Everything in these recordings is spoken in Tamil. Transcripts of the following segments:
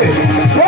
ei, ei.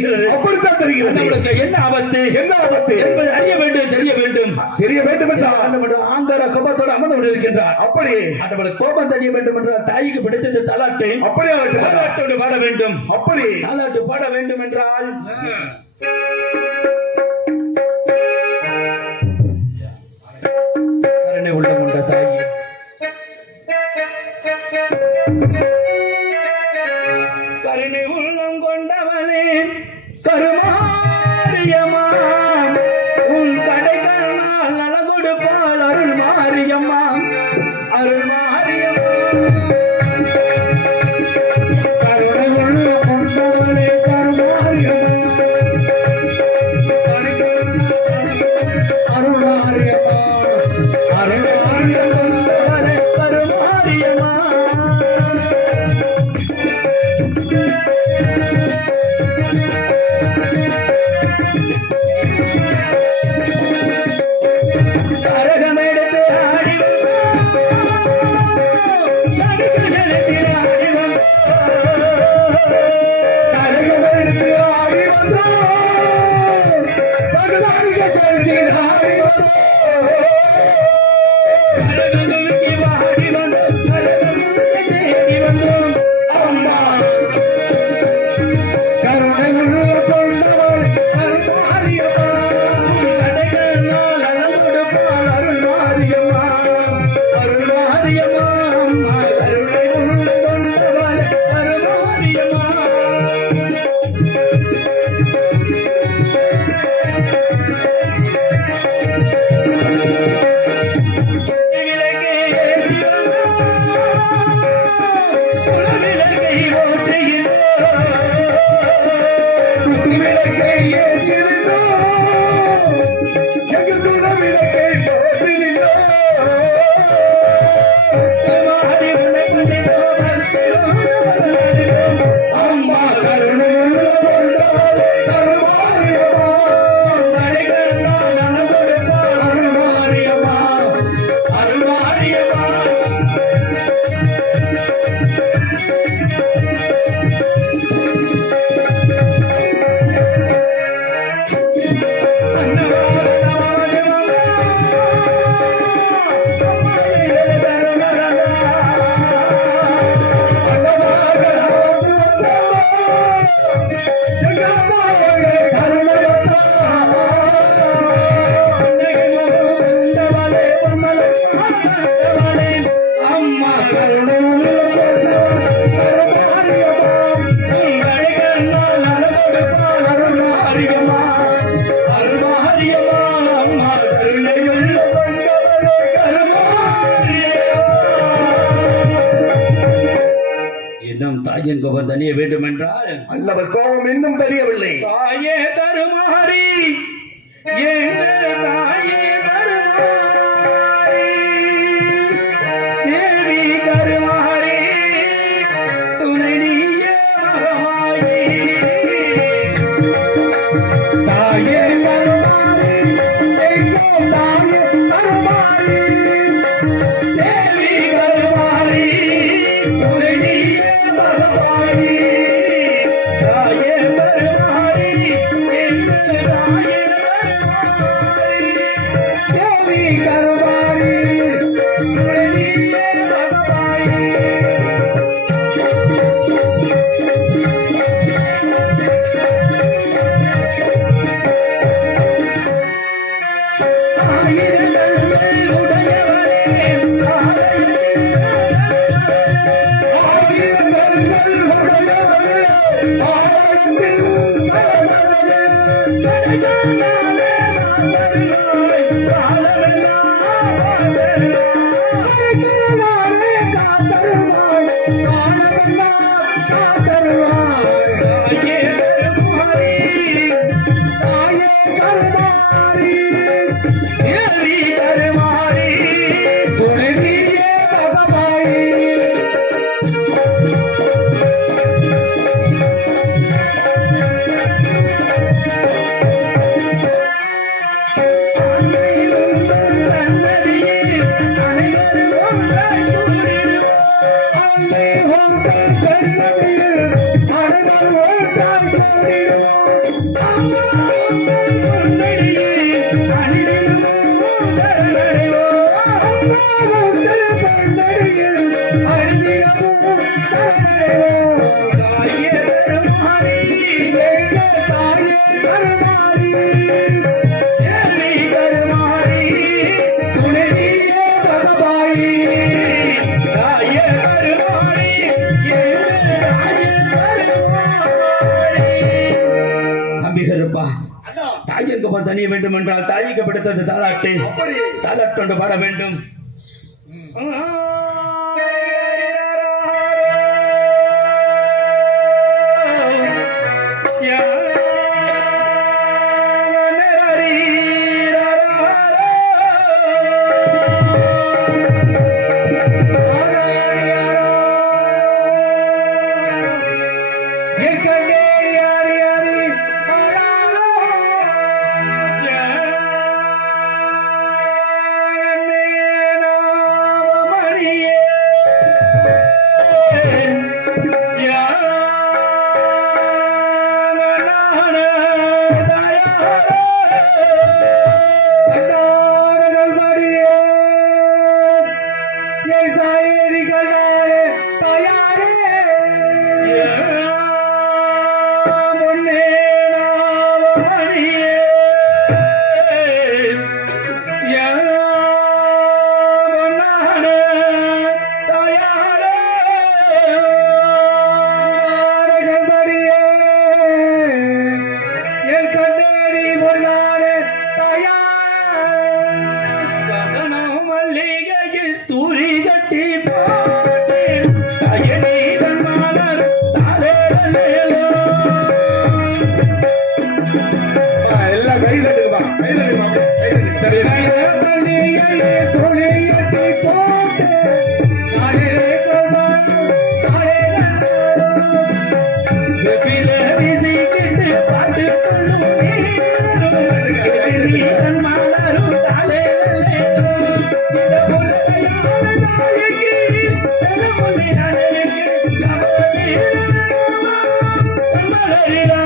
தெரிகிறது. அப்படித்தான் என்ன ஆபத்து? என்ன ஆபத்து? என்பது அறிய வேண்டும் தெரிய வேண்டும். தெரிய வேண்டும் என்றால் நம்முடைய ஆந்தர கோபத்தோடு அமர்ந்து கொண்டிருக்கின்றார். அப்படி நம்மளுடைய கோபம் தெரிய வேண்டும் என்றால் தாய்க்கு பிடித்தது தலாட்டை. அப்படி தாலாட்டோடு பாட வேண்டும். அப்படி தாலாட்டு பாட வேண்டும் என்றால் I'm gonna go. தாயிற்கு தனிய வேண்டும் என்றால் தாலாட்டு அப்படி. தாலாட்டொன்று பாட வேண்டும். Lila.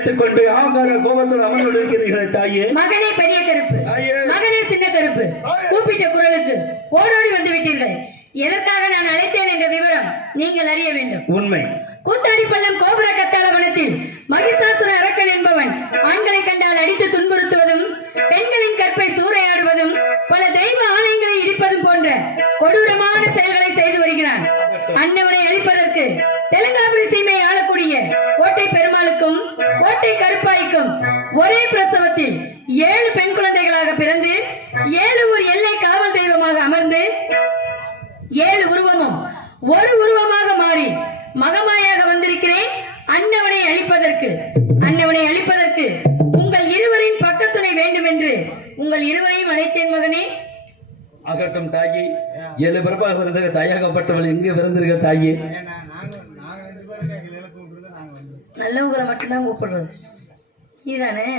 எடுத்துக்கொண்டு ஆகார கோபத்தோடு அமர்ந்து தாயே. மகனே பெரிய கருப்பு. மகனே சின்ன கருப்பு. கூப்பிட்ட குரலுக்கு ஓடோடி வந்து விட்டீர்கள். எதற்காக நான் அழைத்தேன் என்ற விவரம் நீங்கள் அறிய வேண்டும். உண்மை. ஒரே பிரசவத்தில் ஏழு பெண் குழந்தைகளாக பிறந்து ஏழு ஒரு எல்லை காவல் தெய்வமாக அமர்ந்து ஏழு உருவமும் ஒரு உருவமாக மாறி மகமாயாக வந்திருக்கிறேன். அன்னவனை அழிப்பதற்கு அன்னவனை அழிப்பதற்கு உங்கள் இருவரின் பக்கத்துணை வேண்டும் என்று உங்கள் இருவரையும் அழைத்தேன் மகனே. அகட்டும் தாயி. ஏழு பிறப்பாக பிறந்த தாயாகப்பட்டவள் எங்கே பிறந்தீர்கள் தாயி? நல்லவங்களை மட்டும்தான் கூப்பிடுறது. இதானே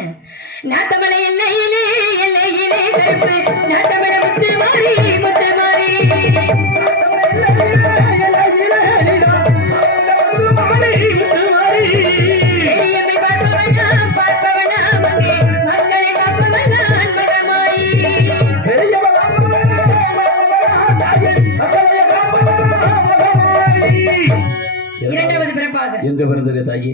நாட்டமலை எல்லையிலே எல்லையிலே கருப்பு. நாட்டமலை முத்து மாறி முத்து மாறி. இரண்டாவது பிறப்பாக. எங்க பிறந்தது தாயி?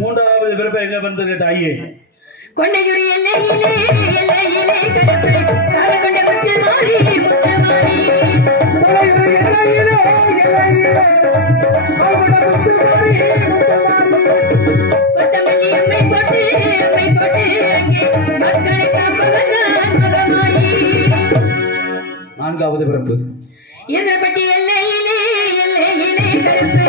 மூன்றாவது விருப்பம் எங்க வந்திருக்கு தாயே. கொண்டையுரி எல்லையிலே எல்லையிலே கடப்பை நான்காவது பிறப்பு. எதிர்பட்டி எல்லையிலே எல்லையிலே கருப்பு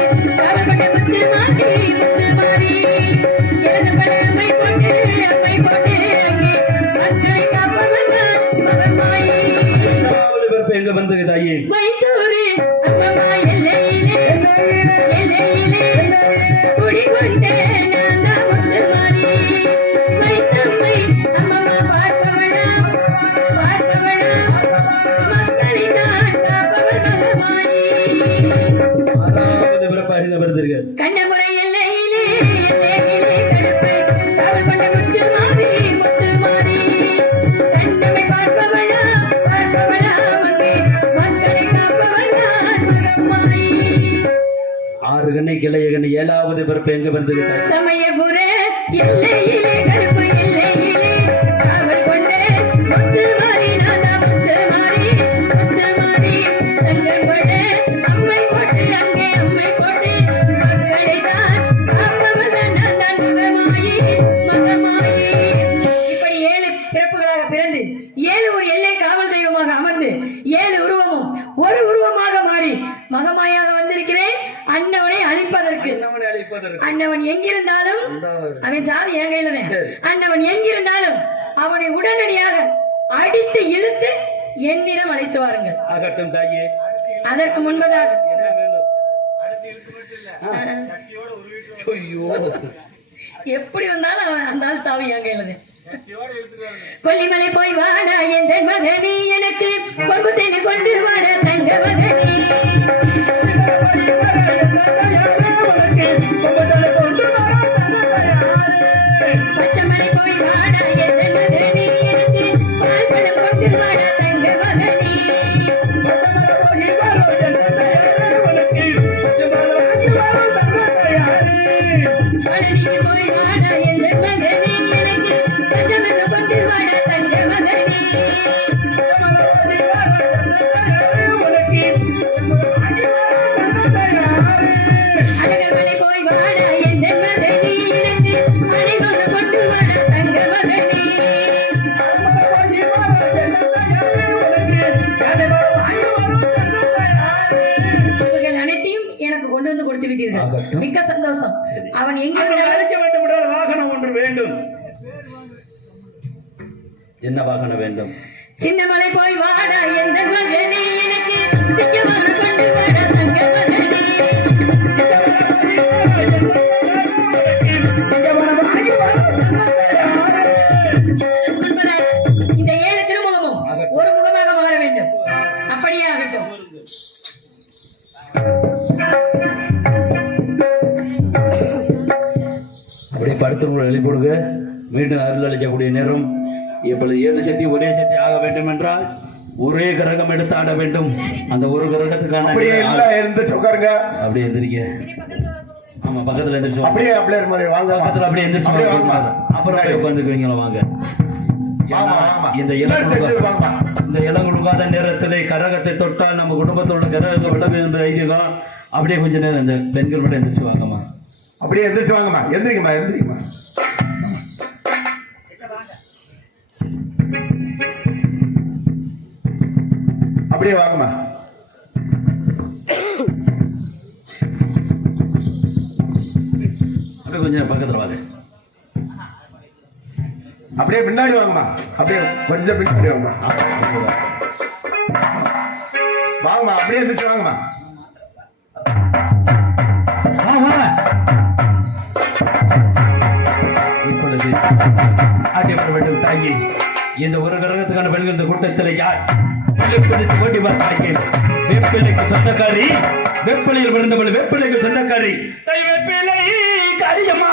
Lele. ஏழாவது பிறப்பு எங்கு பிறந்தது? சமயபுர எல்லையிலே ஆகட்டும் தாயே. அதற்கு முன்பதாக. எப்படி வந்தாலும் அந்த ஆள் சாவி என் கையில கொல்லிமலை போய் வாடா என் மகனே எனக்கு கொண்டு வாடா தங்க மகனே. அவன் எங்கே வாகனம் ஒன்று வேண்டும். என்ன வாகனம் வேண்டும்? சின்னமலை போய் வாடா என்ற மகனே எனக்கு சின்னமலை கொண்டு வாடா தங்க மகனே. Thank you. படுத்துறவங்களை எழுப்பிடுங்க மீண்டும் அருள் அளிக்கக்கூடிய நேரம். இப்பொழுது ஏழு சக்தி ஒரே சக்தி ஆக வேண்டும் என்றால் ஒரே கிரகம் எடுத்து ஆட வேண்டும். அந்த ஒரு கிரகத்துக்கான அப்படியே எந்திரிக்க. ஆமா பக்கத்துல எந்திரிச்சு வாங்க. அப்படியே அப்படியே மாதிரி வாங்க. பக்கத்துல அப்படியே எந்திரிச்சு வாங்க. அப்புறம் உட்காந்துக்குவீங்களா வாங்க. இந்த. இந்த இளங்குழுங்காத நேரத்திலே கரகத்தை தொட்டால் நம்ம குடும்பத்தில் உள்ள கரகம் விளவு என்ற ஐதீகம். அப்படியே கொஞ்ச நேரம் இந்த பெண்கள் மட்டும் எந்திரிச்சு வாங்கம்மா அப்படியே எந்திரிச்சு வாங்கம்மா. எந்திரிங்கம்மா எந்திரிங்கம்மா. அப்படியே வாங்கம்மா. அப்படியே கொஞ்சம் பக்கத்துல வாங்க. அப்படியே பின்னாடி வாங்கம்மா. அப்படியே கொஞ்சம் பின்னாடி வாங்கம்மா. வாங்கம்மா அப்படியே எந்திரிச்சு வாங்கம்மா. ஆட்டியப்பட வேண்டும் தாங்கி இந்த ஒரு கிரகத்துக்கான பெண்கள் இந்த கூட்டத்தில் யார்? வெப்பிலைக்கு ஓடி வா தாங்கி வெப்பிலைக்கு சொந்தக்காரி வெப்பிலையில் பிறந்தவள் வெப்பிலைக்கு சொந்தக்காரி. தை வெப்பிலை காரியம்மா.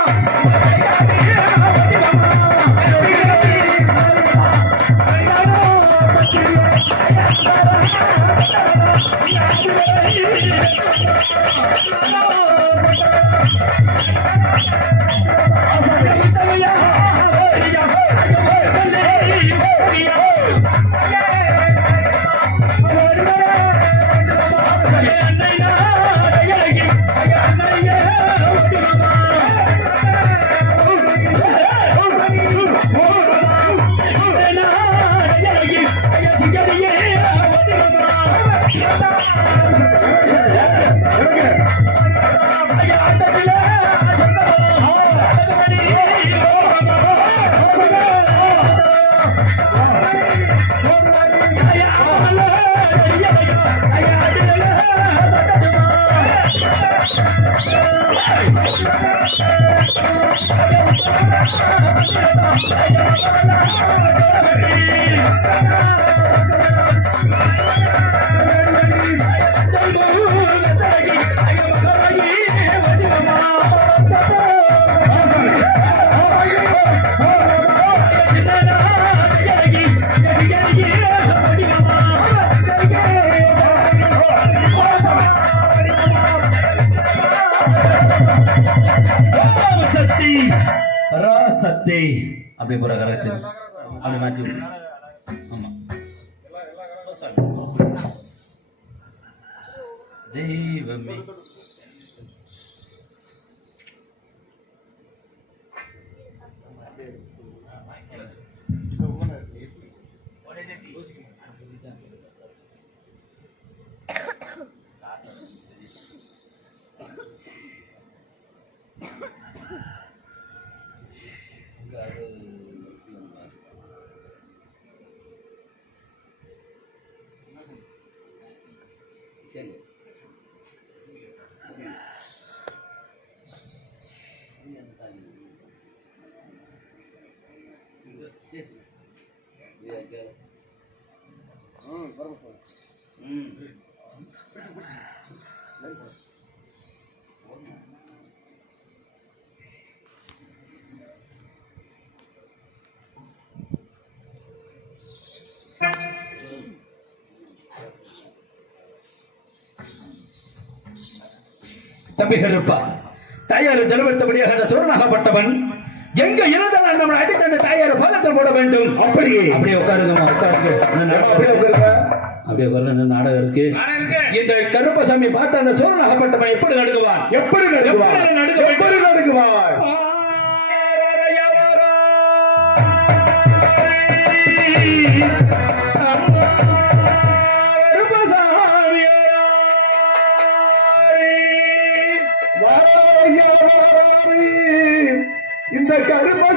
சக்தி அப்படியே போற கரெக்ட். அப்படி மாற்றி. ஆமா. தெய்வமே. தம்பிகள் இருப்பார் தாயார் ஜனவர்த்தபடியாக அந்த சோழனாகப்பட்டவன் எங்க இருந்தாலும் நம்மளை அடித்து அந்த தாயார் பாதத்தில் போட வேண்டும். அப்படியே. அப்படியே உட்காருங்க. நாடகம் அப்படியே. உட்காருங்க. அப்படியே உட்காருங்க நாடகம் இருக்கு? இந்த கருப்பசாமி பார்த்த அந்த சோழனாகப்பட்டவன் எப்படி நடுங்குவான்? எப்படி நடுக்குவான் எப்படி? எப்படி நடுக்குவான் ஆரரையவரா. இந்த கருப்ப